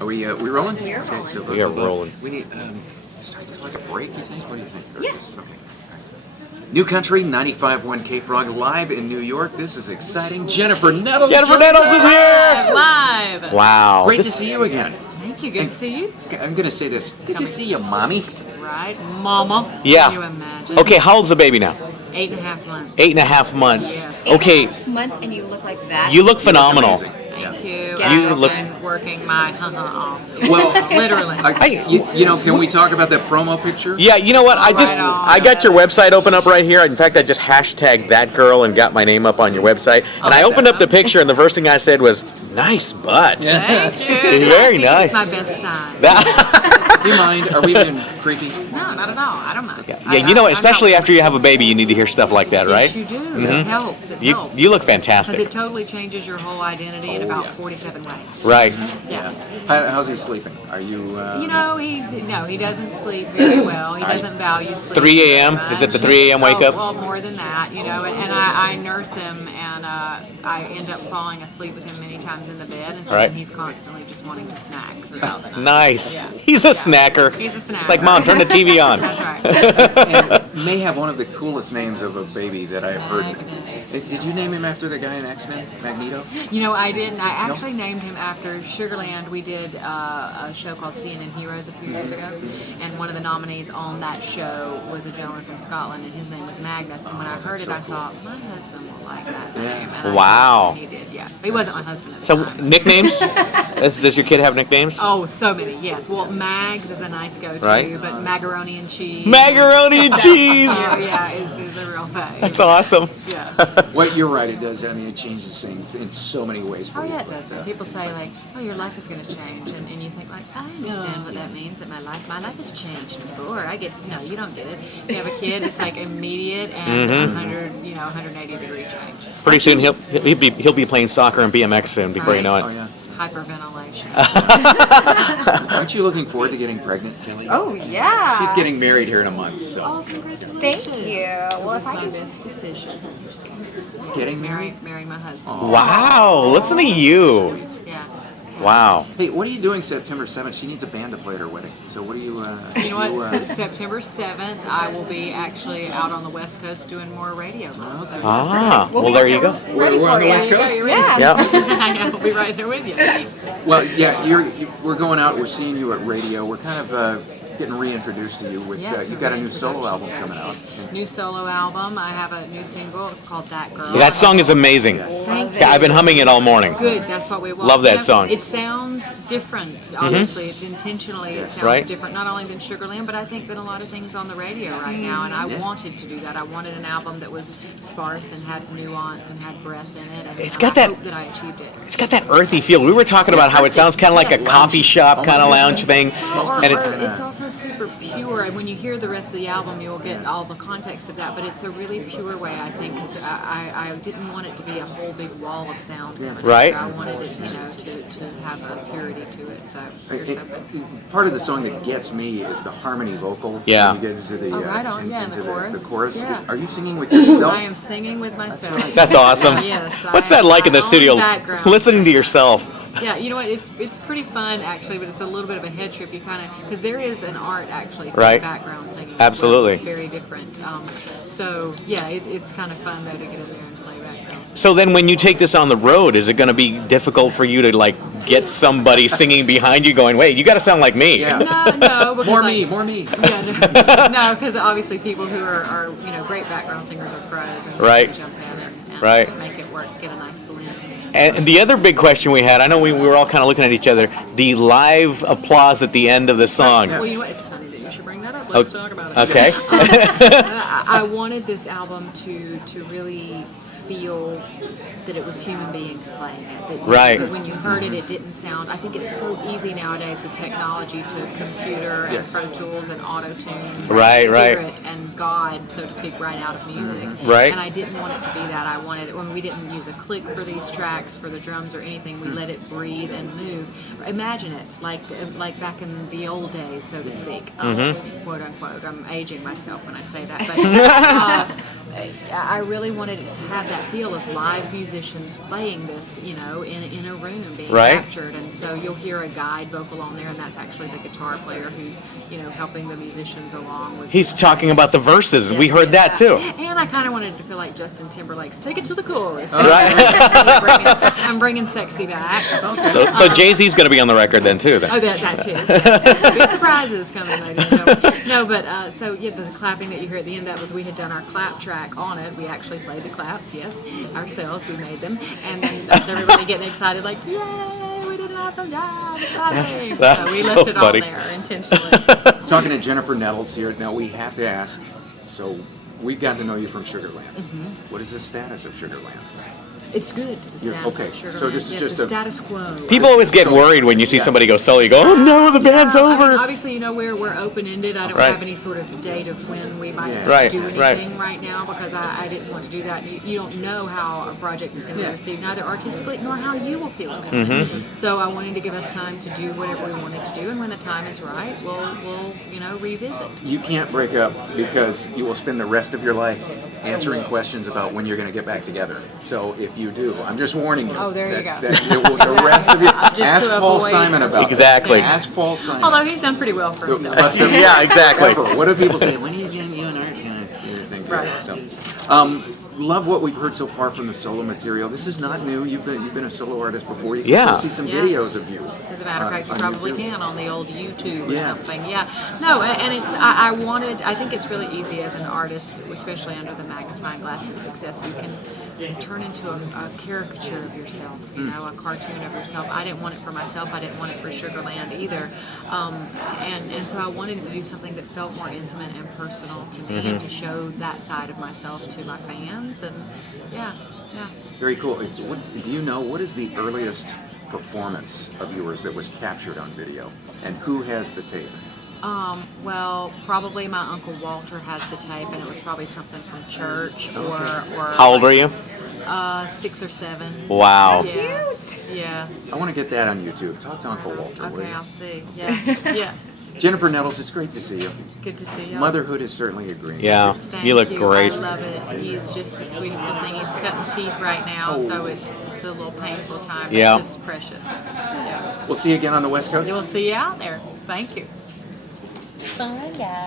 Are we rolling? We're okay, rolling. So We are rolling. We need start this like a break. You think? What do you think? Or Yeah. just- okay. New Country 95.1 K-Frog live in New York. This is exciting. Jennifer Nettles. Jennifer Nettles is here! Live. Wow. Great to see you again. Thank you. Good to see you. I'm going to say this. Good to see you, Mommy. Right, Mama. Yeah. Can you imagine? Okay, how old's the baby now? 8.5 months. 8.5 months. Yes. Okay, Months and you look like that. you look phenomenal. Amazing. Thank you. Yeah. You I've look- been working my off. Well, Literally. you know, can we talk about that promo picture? Yeah, you know what? I got your website open up right here. In fact, I just hashtagged that girl and got my name up on your website. And I opened up the picture, and the first thing I said was, "Nice butt." Thank you. Very I think nice. It's my best sign. Do you mind? Are we being creepy? No, not at all. I don't mind. Yeah, you know, especially after you have a baby, you need to hear stuff like that, right? Yes, you do. Mhm. It helps. It helps. You look Because fantastic. it totally changes your whole identity in about yeah. 47 ways. Right. Yeah. How's he sleeping? Are you? You know, he doesn't sleep very well. He doesn't value sleep. 3 a.m.? very Is it the much. 3 a.m. wake up? Well, more than that, you know. And I nurse him, and I end up falling asleep with him many times in the bed, and so Right. then he's constantly just wanting to snack throughout the night. Nice. Yeah. He's a Yeah. snacker. He's a snacker. It's like, Mom, turn the TV on. That's right. and may have one of the coolest names of a baby that I've heard. Magnus. Did you name him after the guy in X-Men, Magneto? You know, I didn't. I actually named him after Sugarland. We did a show called CNN Heroes a few years ago, and one of the nominees on that show was a gentleman from Scotland, and his name was Magnus. And when I heard it, So I cool. thought, my husband will like that Yeah. name. And I Wow. did, and he did, yeah. He wasn't my husband at the So, time. nicknames? Does your kid have nicknames? Oh, so many, yes. Well, Mags is a nice go-to, Right. but macaroni and cheese. Macaroni and cheese! Yeah, is a real thing. That's awesome. Yeah. Well, you're right. It does. I mean, it changes things in so many ways. For Oh you. yeah, it does. When people say like, "Oh, your life is going to change," and you think like, "I understand what that means. That my life has changed before. I get no, you don't get it. You have a kid, it's like immediate and 180 degree change. Pretty soon he'll be playing soccer and BMX soon before you know Oh it. yeah. Hyperventilation. Aren't you looking forward to getting pregnant, Kelly? Oh, yeah. She's getting married here in a month, so. Oh, congratulations! Thank you. Well, This if I is my could best decision. Getting married? Marrying my husband. Aw. Wow, listen to you. Yeah. Wow. Hey, what are you doing September 7th? She needs a band to play at her wedding. So what are you? You know what? September 7th, I will be actually out on the West Coast doing more radio. So Ah, We'll well be there right you go. there ready We're on for the you. West Coast? Yeah. Yeah. I'll be right there with you. Well, yeah, we're going out. We're seeing you at radio. We're kind of getting reintroduced to you with. Yeah, it's You've got a new reintroduction solo album session. coming out. New solo album. I have a new single. It's called That Girl. That song is amazing. Thank you. Yeah, I've been humming it all morning. Good. That's what we want. Love that You know, song. It sounds different. Obviously, it's intentionally. It sounds Right. different. Not only than Sugarland, but I think than a lot of things on the radio right now. And I wanted to do that. I wanted an album that was sparse and had nuance and had breath in it. And It's got I that- hope that I achieved it. It's got that earthy feel. We were talking about how it sounds kind of like a coffee shop kind of lounge thing, and It's also super pure. And when you hear the rest of the album, you will get all the context of that. But it's a really pure way, I think, because I didn't want it to be a whole big wall of sound. Right. I wanted it, to have a purity to it. So here's hoping. Part of the song that gets me is the harmony vocal. Yeah. When you get into the Oh, right on. Yeah, into the chorus. The chorus. Yeah. Are you singing with yourself? I am singing with myself. that's awesome. Yes, What's I that like in the have my studio? own background. Listening to yourself. Yeah, you know what? It's pretty fun actually, but it's a little bit of a head trip. You kind of because there is an art actually to Right. background singing. as Absolutely. well. It's very different. So yeah, it's kind of fun though to get in there and play background. So then when you take this on the road, is it going to be difficult for you to like get somebody singing behind you going, wait, you got to sound like me? Yeah. No, because More like, me, more me. Yeah, no, because obviously people who are great background singers are pros and Right. they jump in and Right. make it work, get a nice blend. And the other big question we had, I know we were all kind of looking at each other, the live applause at the end of the song. Well, you know what? It's funny that you should bring that up. Let's talk about it. Okay. I wanted this album to really feel that it was human beings playing it. That Right. When you heard it, it didn't sound. I think it's so easy nowadays with technology to computer and Yes. Pro Tools and auto tune, Right, spirit and God, so to speak, right out of music. Right. And I didn't want it to be that. I wanted it when we didn't use a click for these tracks, for the drums or anything. We let it breathe and move. Imagine it like back in the old days, so to speak, quote unquote. I'm aging myself when I say that, but. I really wanted it to have that feel of live musicians playing this, in a room being Right. captured, and so you'll hear a guide vocal on there, and that's actually the guitar player who's, helping the musicians along with. He's talking about the verses, and we heard that too. And I kind of wanted to feel like Justin Timberlake's "Take It to the Chorus." Right. I'm bringing sexy back. So Jay-Z's going to be on the record then too. Then. Oh, that too. Yes. Big surprises coming later. No, but the clapping that you hear at the end, that was, we had done our clap track on it. We actually played the claps, yes, ourselves. We made them, and then that's everybody getting excited, like, yay, we did an awesome job. That's so we so left it funny. all there intentionally. Talking to Jennifer Nettles here. Now we have to ask. So we've gotten to know you from Sugarland. What is the status of Sugarland? It's good. The status okay, of Sugarland. so this is Yes, just the a- status quo. People always get worried when you see somebody go solo. You go, oh no, the band's I mean, over. obviously, we're open-ended. I don't Right. have any sort of date of when we might Right, do right. anything right now, because I didn't want to do that. You don't know how a project is going to be received, neither artistically nor how you will feel about it. So I wanted to give us time to do whatever we wanted to do, and when the time is right, we'll revisit. You can't break up because you will spend the rest of your life answering questions about when you're going to get back together. So if you do, I'm just warning you. Oh, there you That's- go. the rest of you, Just ask to Paul avoid- Simon about Exactly. that. Ask Paul Simon. Although he's done pretty well for himself. Yeah, exactly. What do people say? When are you and Art going to do things Right. together? So, love what we've heard so far from the solo material. This is not new. You've been a solo artist before. You can Yeah. still see some Yeah. videos of you. As a matter of fact, you on probably YouTube. can on the old YouTube or Yeah. something. Yeah. No, and it's I think it's really easy as an artist, especially under the magnifying glass of success, you can turn into a caricature of yourself, a cartoon of yourself. I didn't want it for myself. I didn't want it for Sugarland either. And so I wanted to do something that felt more intimate and personal to me, and to show that side of myself to my fans. And yeah. Very cool. Do you know what is the earliest performance of yours that was captured on video, and who has the tape? Well, probably my Uncle Walter has the tape, and it was probably something from church or How old are you? 6 or 7. Wow. Yeah. Yeah. I want to get that on YouTube. Talk to Uncle Walter. will Okay, you? I'll see. Yeah. Yeah. Jennifer Nettles, it's great to see you. Good to see you. Motherhood is certainly a dream. Yeah, Thank you look great. I love it. He's just the sweetest little thing. He's cutting teeth right now, so it's a little painful time. But Yeah. It's just precious. Yeah. We'll see you again on the West Coast. We'll see you out there. Thank you. Bye, guys.